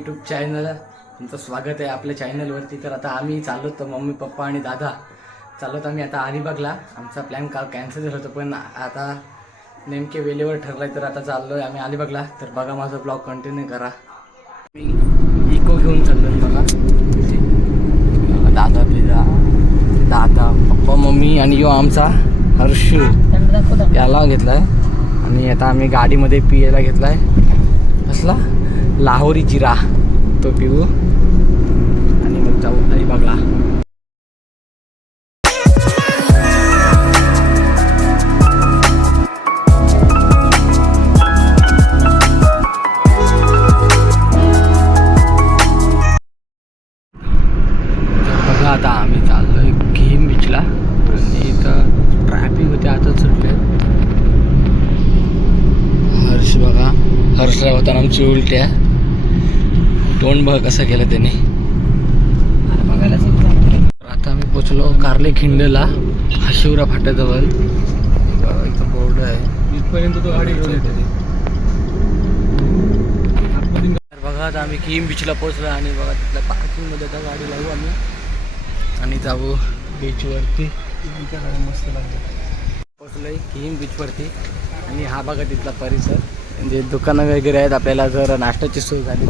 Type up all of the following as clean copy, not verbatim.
YouTube channel तुमचं स्वागत आहे आपल्या चॅनलवरती। तर आता आम्ही चाललो तर मम्मी पप्पा आणि दादा चाललो आम्ही आता अलिबागला। आमचा प्लॅन काल कॅन्सल झाला होता पण आता नेमके वेळेवर ठरलाय तर आता चाललो आहे आम्ही अलिबागला। तर बघा माझा ब्लॉग कंटिन्यू करा। मी इको घेऊन चाललो बघा, दादा पिदा दादा पप्पा मम्मी आणि यो आमचा हर्षू याला घेतलाय आणि आता आम्ही गाडीमध्ये पियाला घेतलाय कसला लाहोरी जिरा तो पिऊ आणि मग जाऊ अलिबागला। बघा आता आम्ही चाललोय गेम बीचला आणि इथं ट्रॅफिक होते आता सुटले। हर्ष बघा, हर्षला होता आमची उलट्या तोंड बघा कसं केलं त्याने। आता आम्ही पोचलो कार्ले खिंडला हाशिवरा फाट्याजवळ। इथं बोर्ड आहे इथपर्यंत तो गाडी घेऊन येते। बघा आता आम्ही किम बीचला पोचलो आणि बघा तिथल्या पार्किंगमध्ये आता गाडी लावू आम्ही आणि जाऊ बीचवरती। मस्त लागलं पोचलोय किम बीचवरती आणि हा बघा तिथला परिसर म्हणजे दुकानं वगैरे आहेत। आपल्याला जर नाश्त्याची सोय झाली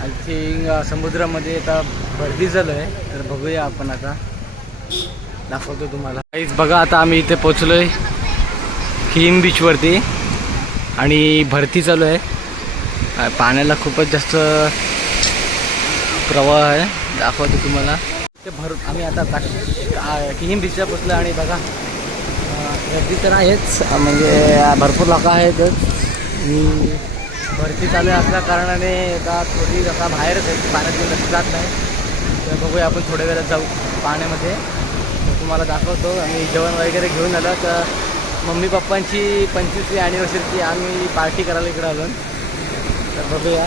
आय थिंक समुद्रामध्ये आता भरती झालं आहे तर बघूया आपण आता दाखवतो तुम्हाला। काहीच बघा आता आम्ही इथे पोचलोय किम बीचवरती आणि भरती चालू आहे। पाण्याला खूपच जास्त प्रवाह आहे दाखवतो तुम्हाला। ते आम्ही आता किम बीचला पोचलो आणि बघा गर्दी तर आहेच म्हणजे भरपूर लोक आहेतच। भरती चालू आहे असल्या कारणाने आता थोडी आता बाहेरच आहे पाण्यात लक्ष जात नाही तर बघूया आपण थोड्या वेळात जाऊ पाण्यामध्ये तर तुम्हाला दाखवतो। आम्ही जेवण वगैरे घेऊन आलो तर मम्मी पप्पांची 25वी ॲनिव्हर्सरीची आम्ही पार्टी करायला इकडं आलो तर बघूया।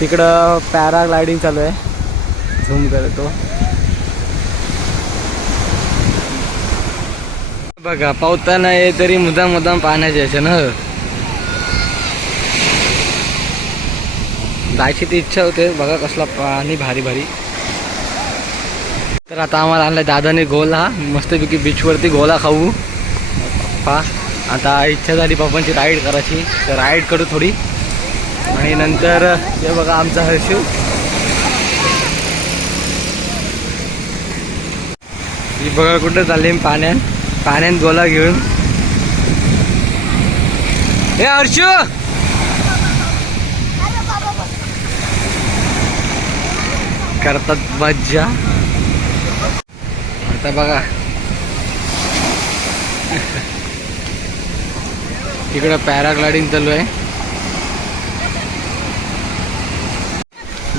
तिकडं पॅराग्लायडिंग चालू आहे झूम करतो बघा पावताना आहे तरी मुद्दाम पाण्याचे यायचं ना जायची ती इच्छा होते। बघा कसला पाणी भारी भारी। तर आता आम्हाला आणलाय दादाने गोला मस्तपैकी बीचवरती गोला खाऊ पप्पा। आता इच्छा झाली पप्पांची राईड करायची तर राईड करू थोडी आणि नंतर हे बघा आमचा हर्षू ही बघा कुठं चालली पाण्यात गोला घेऊन। हे हर्षू करतात मज्जा। आता बघा तिकडं पॅराग्लायडिंग चालू आहे।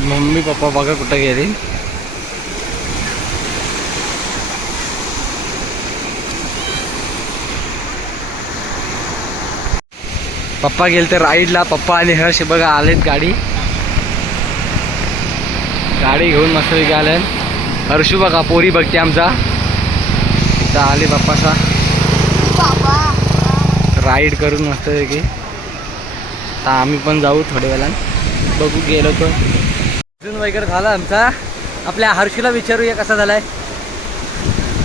मम्मी पप्पा बघा कुठं गेली। पप्पा गेले तर राईडला पप्पा आणि हर्ष बघा आलेत गाडी घेऊन मस्त आले। हर्षू बघा पोरी बघते आमचा इथं आले पप्पाचा राईड करून मस्त की आता आम्ही पण जाऊ थोड्या वेळानं बघू गेलो तर अजून वगैरे झाला आमचा। आपल्या हर्षूला विचारूया कसा झालाय।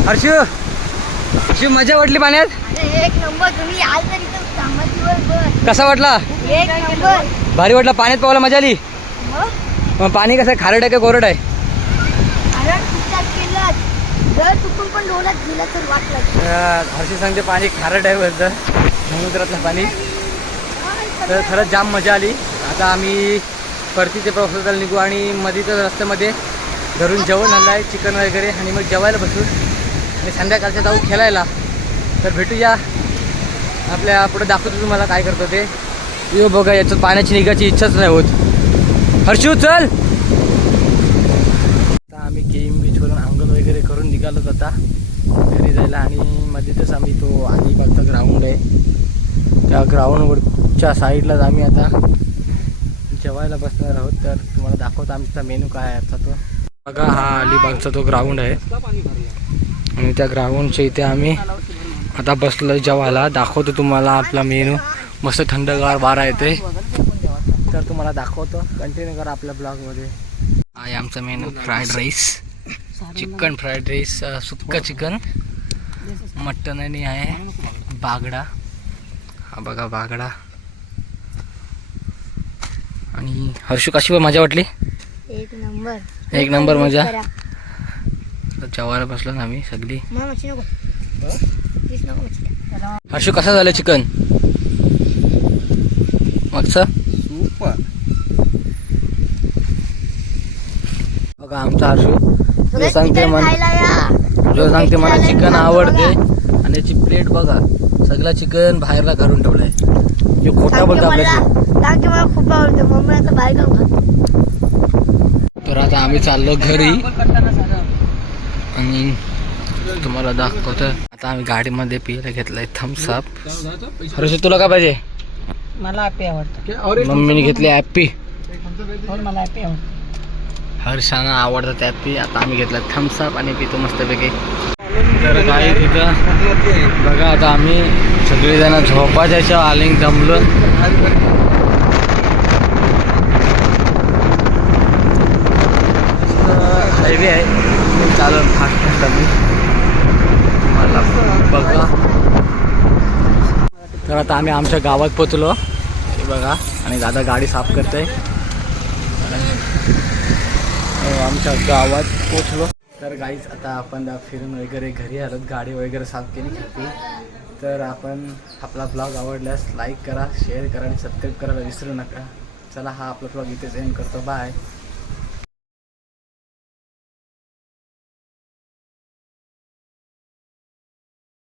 हर्षू मजा वाटली पाण्यात एक नंबर। तुम्ही आज तरी कसा वाटला एक नंबर भारी वाटला पाण्यात पाहायला मजा आली। मग पाणी कसं खारट आहे का कोरड आहे? हर्षी सांगते पाणी खारट आहे बोलतं समुद्रातलं पाणी। तर खरंच जाम मजा आली। आता आम्ही परतीच्या प्रवासाला निघू आणि मधीच्या रस्त्यामध्ये घरून जेवण आणलं आहे चिकन वगैरे आणि मग जेवायला बसू आणि संध्याकाळच्या जाऊ खेळायला। तर भेटूया आपल्या पुढे दाखवतो तुम्हाला काय करतो ते। यो बघा याच्यात पाण्याची निघायची इच्छाच नाही होत। हर्षू चल। आता आम्ही केम बीचवरून अंघोळ वगैरे करून निघालोत आता घरी जायला आणि मध्येच आम्ही तो अलिबागचा ग्राउंड आहे त्या ग्राउंडवरच्या साईडलाच आम्ही आता जेवायला बसणार आहोत। तर तुम्हाला दाखवतो आमचा मेनू काय आहे आजचा तो बघा। हा अलिबागचा तो ग्राउंड आहे आणि त्या ग्राउंडच्या इथे आम्ही आता बसलो जेवायला। दाखवतो तुम्हाला आपला मेनू मस्त थंडगार वारा येते तर तुम्हाला दाखवतो. कंटिन्यू करा आपल्या ब्लॉगमध्ये. आहे आमचा menu fried rice, chicken fried rice, सुक्का चिकन, मटन आणि आहे बागडा. हा बघा बागडा. आणि हर्षू कशी मजा वाटली? एक नंबर. एक नंबर मजा. जेवायला बसलो ना आम्ही सगळी. हर्षू कसं झालं चिकन? मस्त. बघा आमचा हर्षू जो सांगते मला चिकन आवडते आणि याची प्लेट बघा सगळं चिकन बाहेरला काढून ठेवलंय. जो खोटा बोलतो आपल्याशी. मला खूप आवडते. मम्मी आता बाहेर जाऊन खात. तर आता आम्ही चाललो घरी आणि तुम्हाला दाखवतो. आता आम्ही गाडीमध्ये पियला घेतलाय थम्सअप. हर्षू तुला काय पाहिजे? मला ॲपी आवडतं. मम्मीने घेतली ॲपी. मला ॲपी आवडतं. हर्षांना आवडतं ॲपी. आता आम्ही घेतला थम्सअप आणि पितो मस्तपैकी. तर काय तिथं बघा आता आम्ही सगळेजण झोपाच्या आले दमलो. हायवे आहे चालून फास्ट आम्ही मला बघा. तर आता आम्ही आमच्या गावात पोचलो हे बघा. आणि दादा गाडी साफ करतोय. आमच्या गावात पोचलो. तर गाईज आता आपण फिरून वगैरे घरी आलो. गाडी वगैरे साफ केली खाती. तर आपण आपला ब्लॉग आवडल्यास लाईक करा, शेअर करा आणि सबस्क्राईब करायला विसरू नका. चला हा आपला ब्लॉग इथेच एंड करतो. बाय.